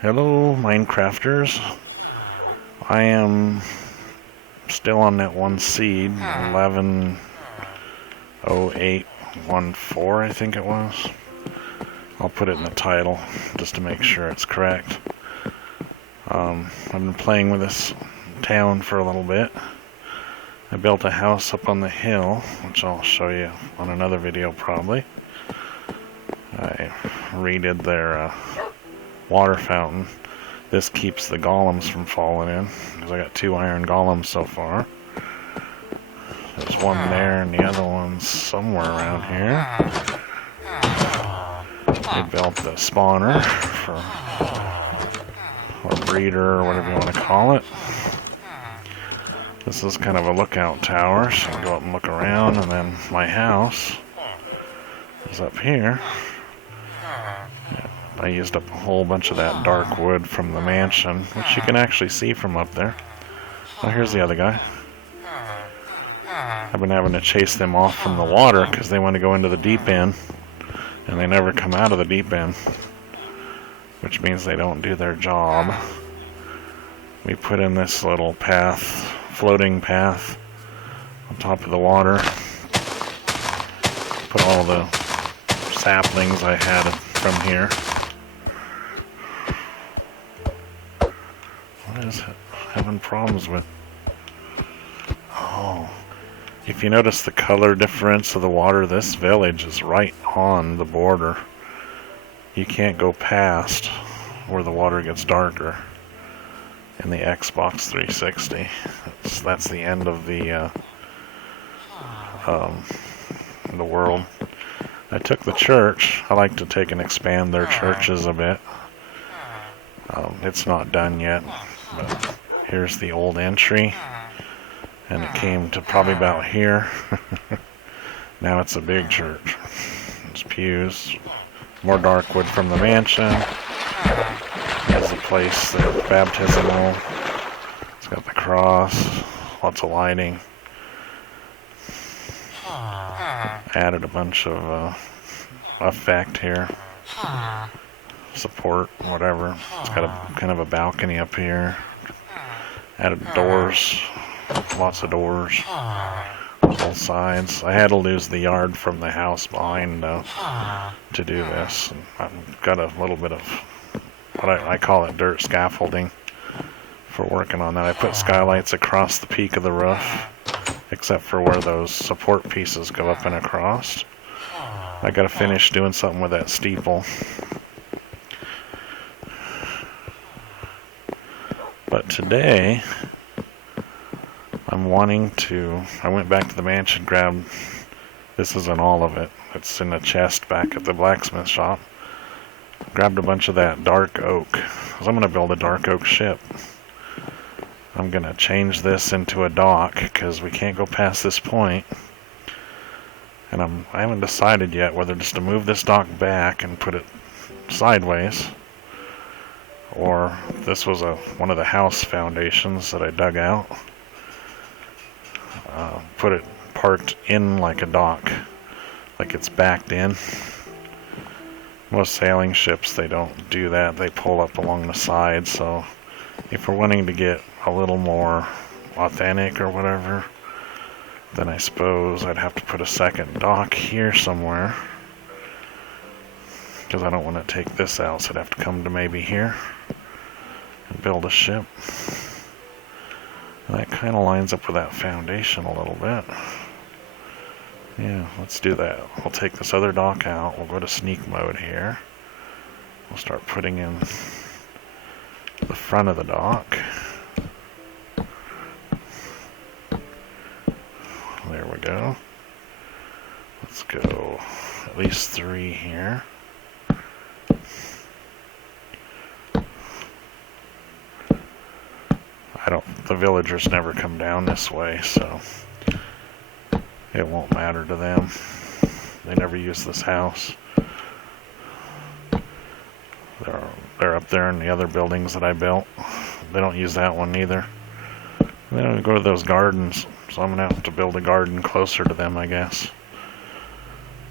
Hello, Minecrafters. I am still on that one seed, 110814, I think it was. I'll put it in the title just to make sure it's correct. I've been playing with this town for a little bit. I built a house up on the hill, which I'll show you on another video probably. I redid their water fountain. This keeps the golems from falling in, because I got 2 iron golems so far. There's one there and the other one's somewhere around here. I built the spawner or breeder or whatever you want to call it. This is kind of a lookout tower, so I'll go up and look around, and then my house is up here. I used up a whole bunch of that dark wood from the mansion, which you can actually see from up there. Oh, here's the other guy. I've been having to chase them off from the water because they want to go into the deep end, and they never come out of the deep end, which means they don't do their job. We put in this little path, floating path, on top of the water. Put all the saplings I had from here. What is it having problems with? Oh, if you notice the color difference of the water, this village is right on the border. You can't go past where the water gets darker in the Xbox 360. That's the end of the world. I took the church. I like to take and expand their churches a bit. It's not done yet, but here's the old entry, and it came to probably about here. Now it's a big church. It's pews, more dark wood from the mansion. There's the place, the baptismal. It's got the cross, lots of lighting. Added a bunch of effect here, support, whatever. It's got a kind of a balcony up here. Added doors, lots of doors, both sides. I had to lose the yard from the house behind to do this. And I've got a little bit of what I call it dirt scaffolding for working on that. I put skylights across the peak of the roof, except for where those support pieces go up and across. I gotta finish doing something with that steeple. But today, I'm wanting to, I went back to the mansion, grabbed, this isn't all of it, it's in a chest back at the blacksmith shop. Grabbed a bunch of that dark oak, because I'm gonna build a dark oak ship. I'm gonna change this into a dock because we can't go past this point, and I haven't decided yet whether just to move this dock back and put it sideways, or this was one of the house foundations that I dug out. Put it parked in like a dock, like it's backed in. Most sailing ships, they don't do that. They pull up along the side, so if we're wanting to get a little more authentic or whatever, then I suppose I'd have to put a second dock here somewhere, because I don't want to take this out, so I'd have to come to maybe here and build a ship. And that kind of lines up with that foundation a little bit. Yeah, let's do that. We'll take this other dock out. We'll go to sneak mode here. We'll start putting in the front of the dock. There we go. Let's go at least 3 here. The villagers never come down this way, so it won't matter to them. They never use this house. They're up there in the other buildings that I built. They don't use that one either. They don't go to those gardens, so I'm gonna have to build a garden closer to them, I guess.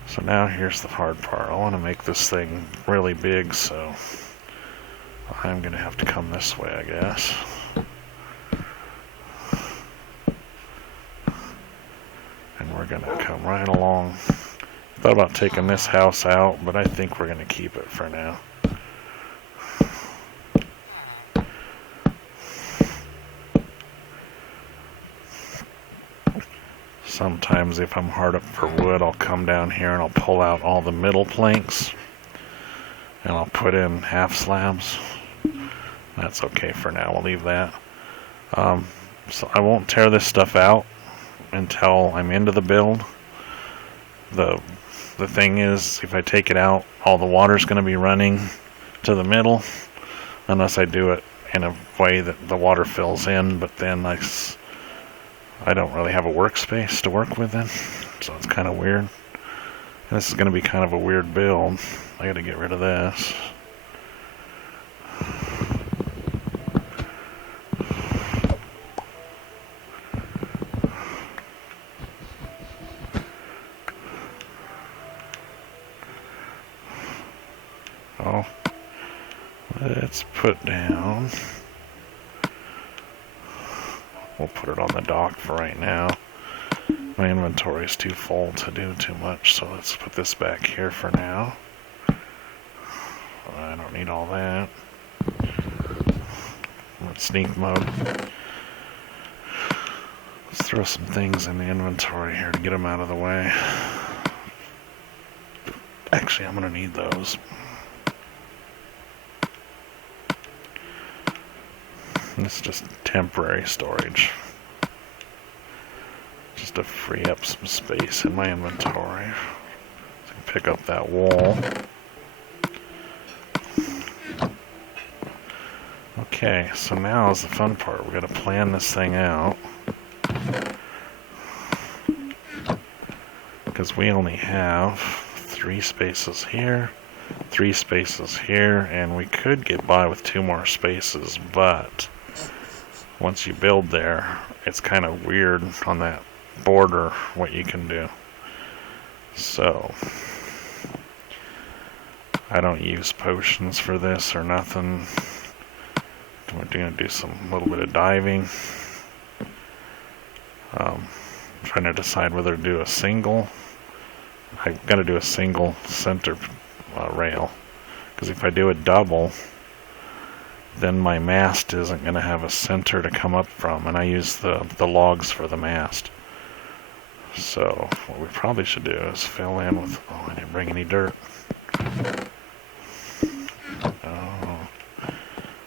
So now here's the hard part. I want to make this thing really big, so I'm gonna have to come this way, I guess. And we're gonna come right along. Thought about taking this house out, but I think we're gonna keep it for now. Sometimes if I'm hard up for wood, I'll come down here and I'll pull out all the middle planks and I'll put in half slabs. That's okay for now, we'll leave that. So I won't tear this stuff out until I'm into the build. The thing is, if I take it out, all the water's going to be running to the middle, unless I do it in a way that the water fills in, but then I don't really have a workspace to work with then, so it's kind of weird. This is going to be kind of a weird build. I got to get rid of this. Oh, let's put down. We'll put it on the dock for right now. My inventory is too full to do too much, so let's put this back here for now. I don't need all that. Let's sneak mode. Let's throw some things in the inventory here to get them out of the way. Actually, I'm gonna need those. It's just temporary storage. Just to free up some space in my inventory. So I can pick up that wall. Okay, so now is the fun part. We're gonna plan this thing out. Because we only have 3 spaces here, 3 spaces here, and we could get by with 2 more spaces, but once you build there, it's kind of weird on that border what you can do. So I don't use potions for this or nothing. We're gonna do some little bit of diving. Trying to decide whether to do a single. I've got to do a single center rail, because if I do a double, then my mast isn't going to have a center to come up from, and I use the logs for the mast. So what we probably should do is fill in with, oh, I didn't bring any dirt. Oh,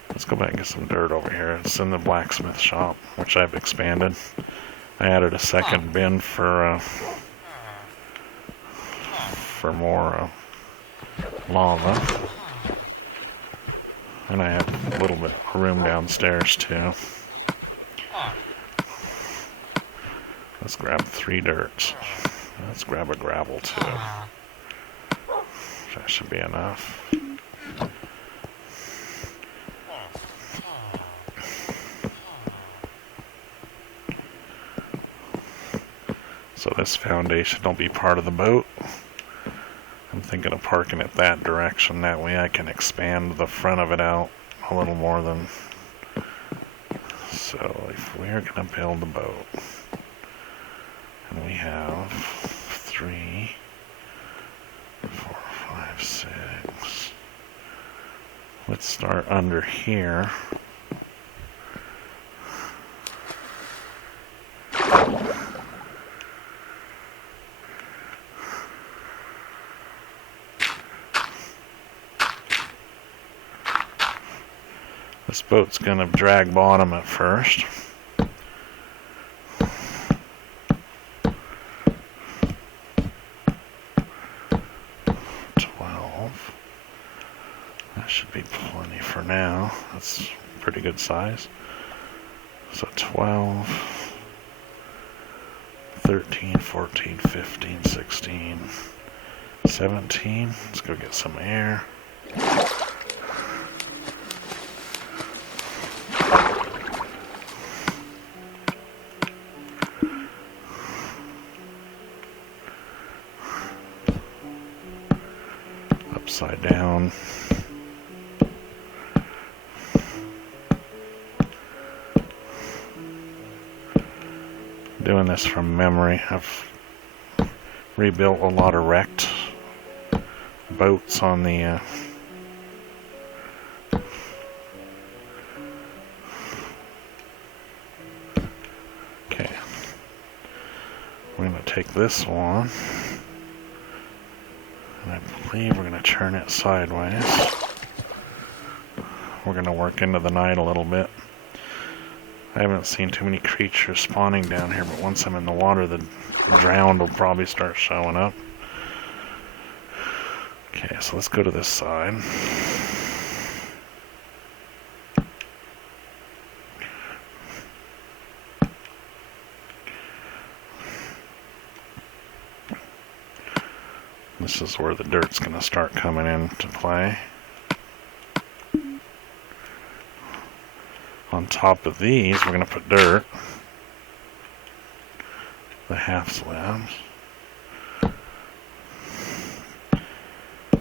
let's go back and get some dirt over here. It's in the blacksmith shop, which I've expanded. I added a second bin for more lava. And I have a little bit of room downstairs too. Let's grab 3 dirts. Let's grab a gravel too. That should be enough. So this foundation will be part of the boat. I'm thinking of parking it that direction. That way I can expand the front of it out a little more than... So if we're going to build a boat, and we have 3, 4, 5, 6. Let's start under here. This boat's gonna drag bottom at first. That should be plenty for now. That's pretty good size. So 12, 13, 14, 15, 16, 17. Let's go get some air. Upside down. Doing this from memory. I've rebuilt a lot of wrecked boats on the okay. We're going to take this one, and I believe we're going to turn it sideways. We're going to work into the night a little bit. I haven't seen too many creatures spawning down here, but once I'm in the water, the drowned will probably start showing up. Okay, so let's go to this side. This is where the dirt's going to start coming into play. On top of these, we're going to put dirt. The half slabs.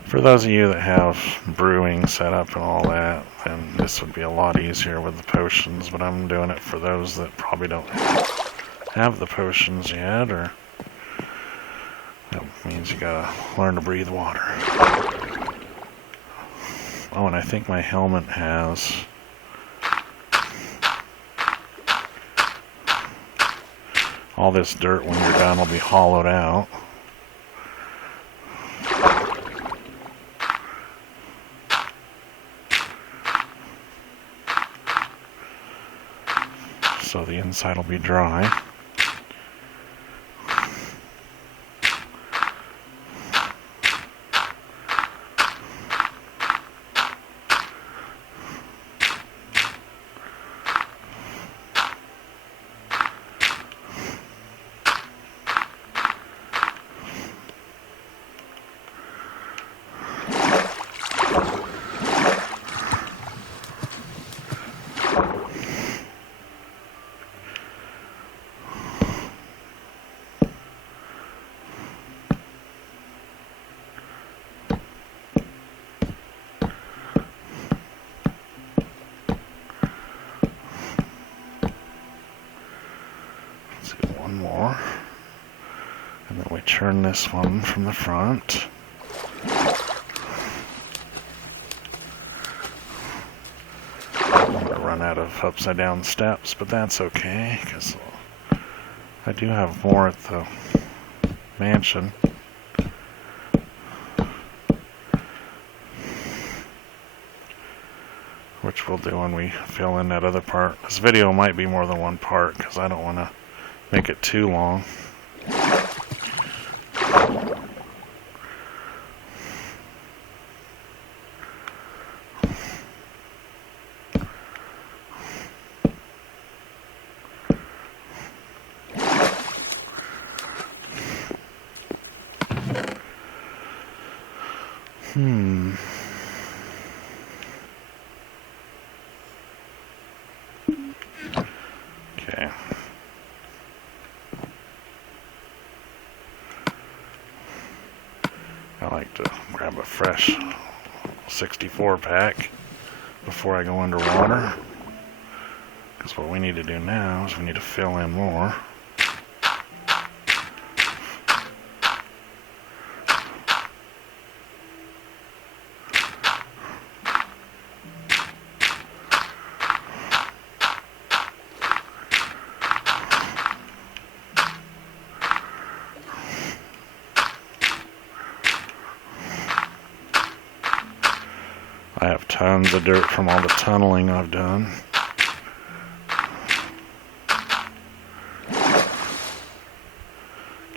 For those of you that have brewing set up and all that, then this would be a lot easier with the potions, but I'm doing it for those that probably don't have the potions yet, or that means you gotta learn to breathe water. Oh, and I think my helmet has all this dirt when you're done will be hollowed out. So the inside will be dry. More, and then we turn this one from the front. I'm going to run out of upside down steps, but that's okay because I do have more at the mansion. Which we'll do when we fill in that other part. This video might be more than one part because I don't want to make it too long. Okay. I like to grab a fresh 64 pack before I go underwater, because what we need to do now is we need to fill in more. I have tons of dirt from all the tunneling I've done.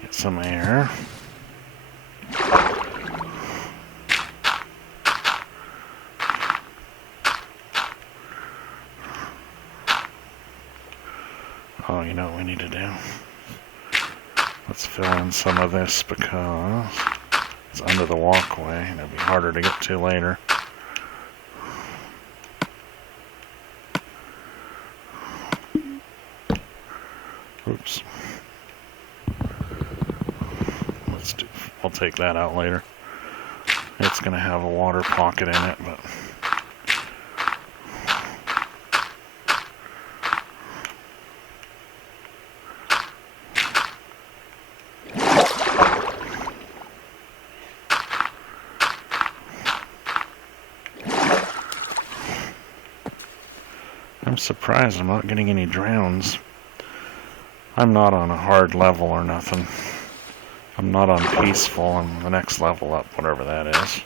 Get some air. Oh, you know what we need to do? Let's fill in some of this because it's under the walkway and it'll be harder to get to later. Oops. We'll take that out later. It's going to have a water pocket in it, but I'm surprised I'm not getting any drowns. I'm not on a hard level or nothing. I'm not on peaceful on the next level up, whatever that is.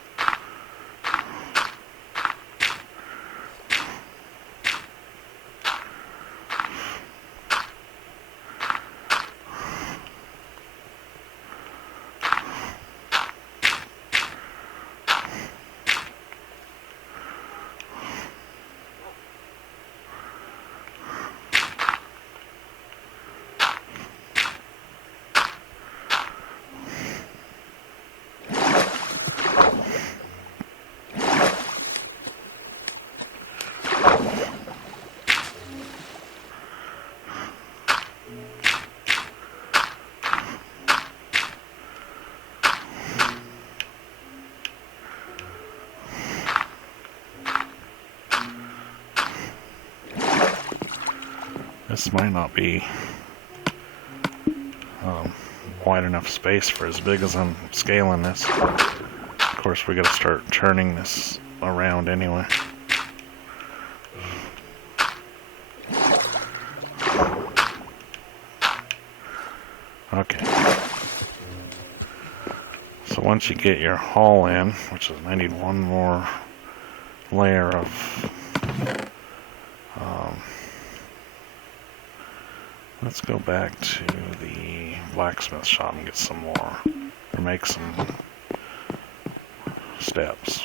This might not be wide enough space for as big as I'm scaling this. Of course, we gotta start turning this around anyway. Okay. So once you get your hull in, which is, I need one more layer of let's go back to the blacksmith shop and get some more, or make some steps.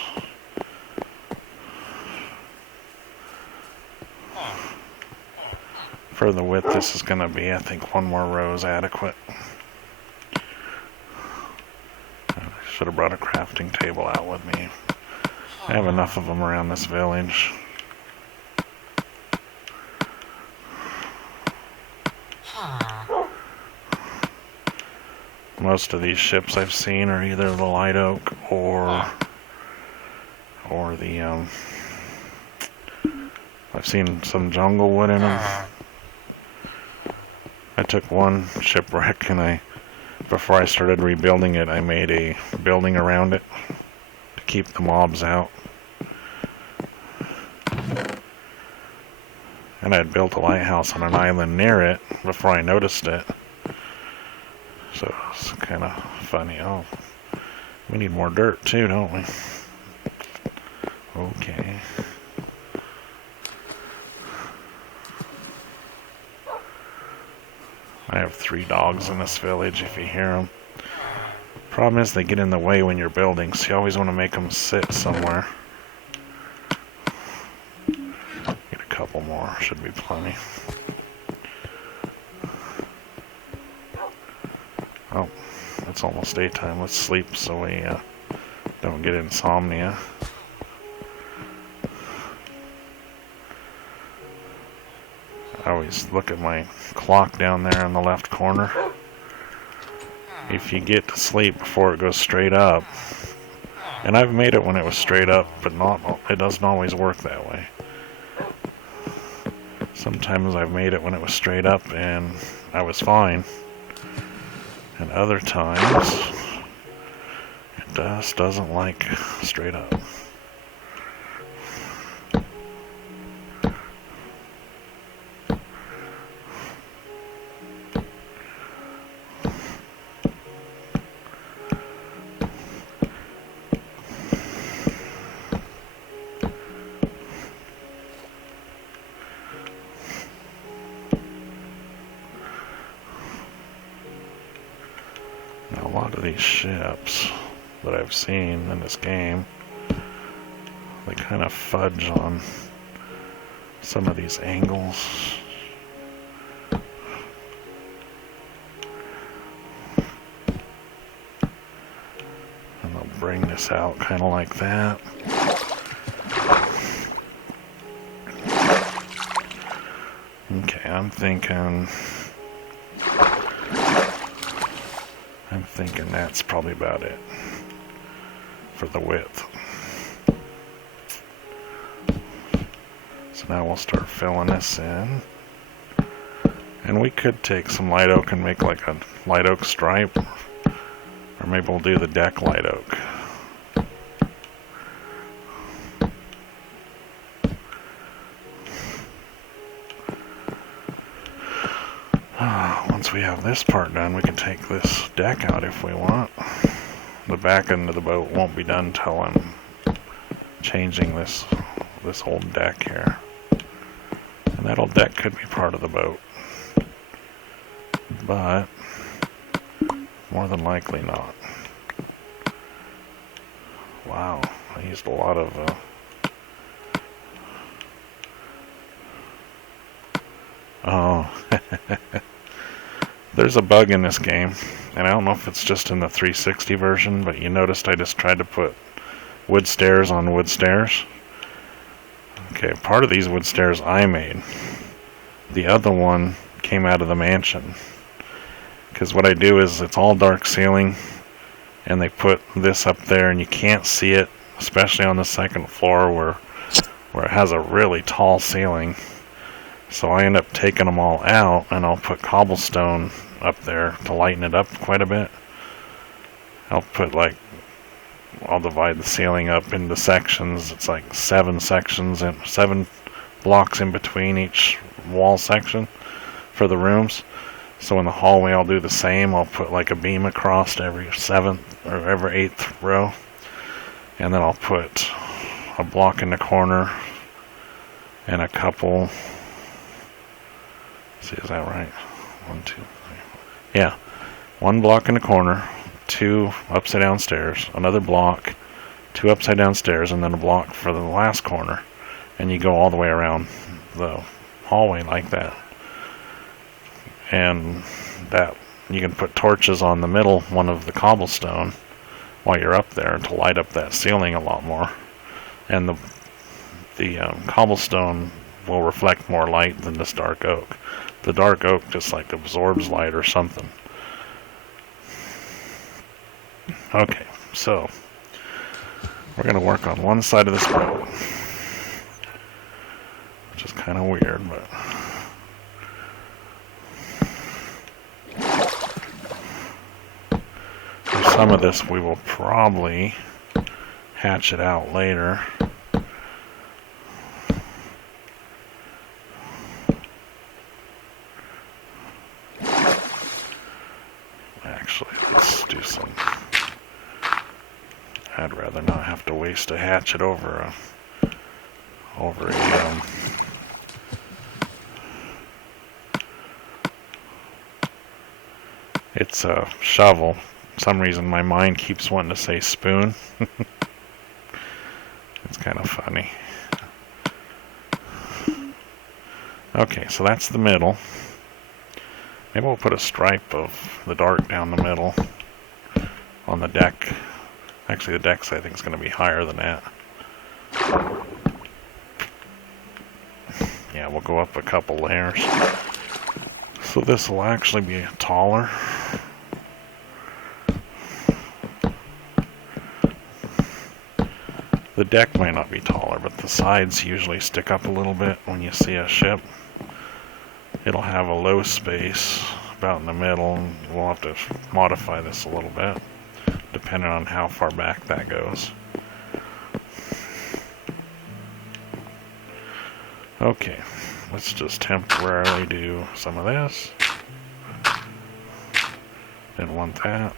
For the width, this is going to be, I think, one more row is adequate. I should have brought a crafting table out with me. I have enough of them around this village. Most of these ships I've seen are either the light oak or the I've seen some jungle wood in them. I took one shipwreck and before I started rebuilding it, I made a building around it to keep the mobs out. And I'd built a lighthouse on an island near it before I noticed it. So it's kind of funny. Oh, we need more dirt too, don't we? Okay. I have 3 dogs in this village, if you hear them. Problem is they get in the way when you're building, so you always want to make them sit somewhere. Get a couple more, should be plenty. Oh, it's almost daytime. Let's sleep so we don't get insomnia. I always look at my clock down there in the left corner. If you get to sleep before it goes straight up, and I've made it when it was straight up, but it doesn't always work that way. Sometimes I've made it when it was straight up and I was fine. And other times, it just doesn't like straight up. Now, a lot of these ships that I've seen in this game, they kind of fudge on some of these angles. And they'll bring this out kind of like that. Okay, I'm thinking that's probably about it for the width. So now we'll start filling this in. And we could take some light oak and make like a light oak stripe. Or maybe we'll do the deck light oak. once we have this part done, we can take this deck out if we want. The back end of the boat won't be done till I'm changing this old deck here. And that old deck could be part of the boat, but more than likely not. Wow, I used a lot of oh, there's a bug in this game, and I don't know if it's just in the 360 version, but you noticed I just tried to put wood stairs on wood stairs. Okay, part of these wood stairs I made. The other one came out of the mansion. Because what I do is it's all dark ceiling, and they put this up there, and you can't see it, especially on the second floor where it has a really tall ceiling. So I end up taking them all out, and I'll put cobblestone up there to lighten it up quite a bit. I'll divide the ceiling up into sections. It's like 7 sections and 7 blocks in between each wall section for the rooms. So in the hallway I'll do the same. I'll put like a beam across every 7th or every 8th row. And then I'll put a block in the corner and a couple. Let's see, is that right? 1, 2, 3. Yeah. 1 block in the corner, 2 upside down stairs, another block, 2 upside down stairs, and then a block for the last corner. And you go all the way around the hallway like that. And that you can put torches on the middle one of the cobblestone while you're up there to light up that ceiling a lot more. And the cobblestone will reflect more light than this dark oak. The dark oak just like absorbs light or something. Okay, so we're going to work on one side of this boat, which is kind of weird, but for some of this we will probably hatch it out later. Actually, let's do some. I'd rather not have to waste a hatchet over a it's a shovel. For some reason my mind keeps wanting to say spoon. It's kind of funny. Okay, so that's the middle. Maybe we'll put a stripe of the dark down the middle on the deck. Actually, the deck I think is going to be higher than that. Yeah, we'll go up a couple layers. So this will actually be taller. The deck might not be taller, but the sides usually stick up a little bit when you see a ship. It'll have a low space about in the middle, and we'll have to modify this a little bit, depending on how far back that goes. Okay, let's just temporarily do some of this. Didn't want that.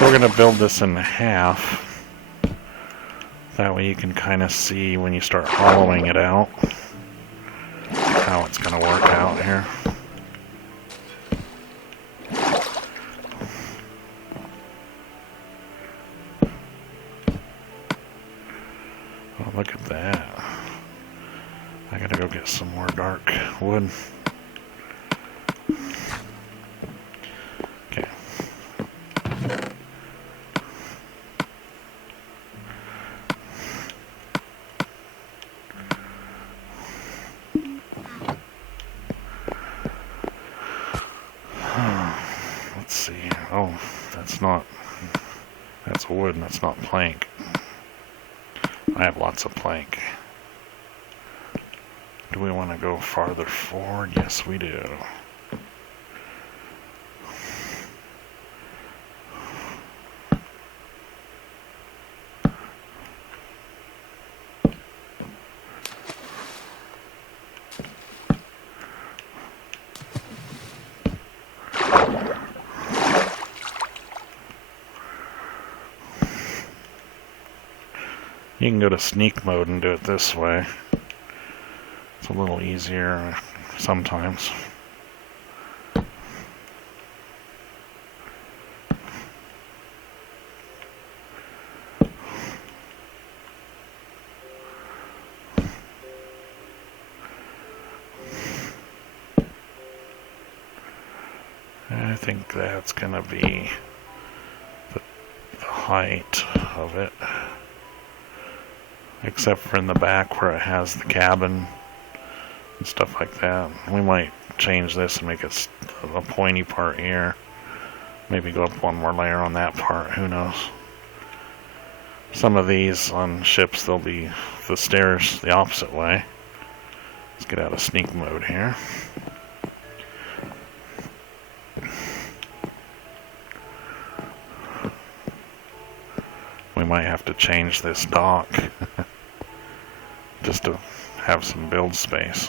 We're going to build this in half. That way you can kind of see when you start hollowing it out how it's going to work out here. Oh, look at that. I gotta go get some more dark wood. Okay. Let's see. Oh, that's not That's wood, and that's not plank. I have lots of plank. Do we want to go farther forward? Yes, we do. You can go to sneak mode and do it this way. It's a little easier sometimes. I think that's going to be the height of it. Except for in the back where it has the cabin and stuff like that. We might change this and make it a pointy part here. Maybe go up one more layer on that part, who knows. Some of these on ships, there'll be the stairs the opposite way. Let's get out of sneak mode here. We might have to change this dock just to have some build space.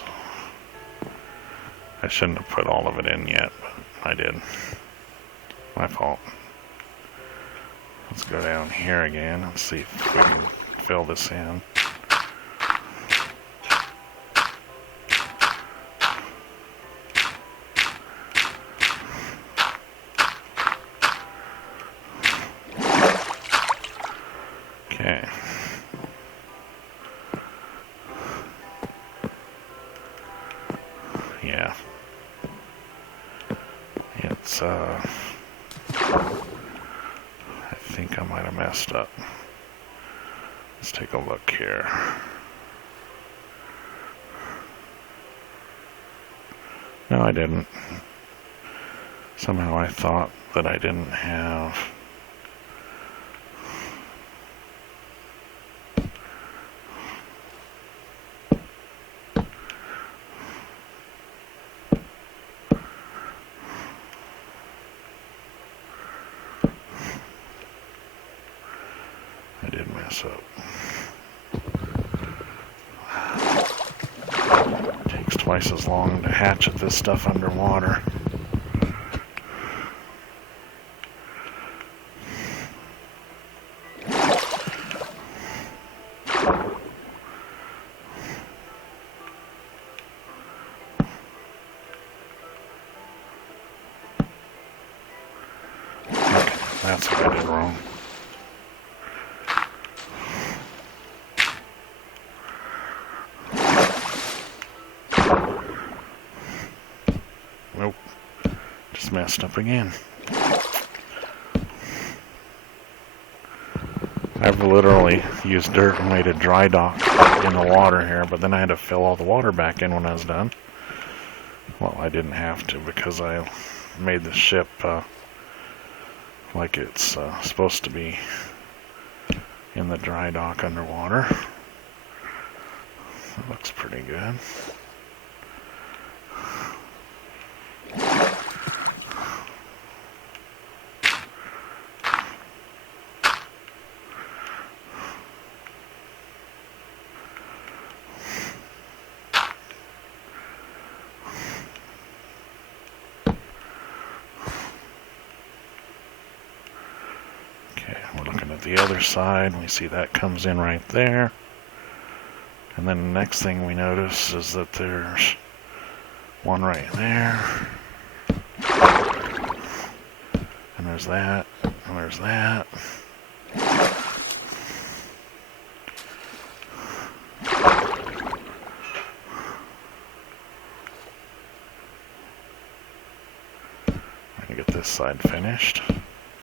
I shouldn't have put all of it in yet, but I did. My fault. Let's go down here again and see if we can fill this in. Okay. Yeah. It's, I think I might have messed up. Let's take a look here. No, I didn't. Somehow I thought that I didn't have... I did mess up. It takes twice as long to hatchet this stuff underwater. Okay, that's what I did wrong. Nope. Just messed up again. I've literally used dirt and made a dry dock in the water here, but then I had to fill all the water back in when I was done. Well, I didn't have to because I made the ship like it's supposed to be in the dry dock underwater. That looks pretty good. We're looking at the other side. We see that comes in right there. And then the next thing we notice is that there's one right there. And there's that. And there's that. I'm gonna get this side finished.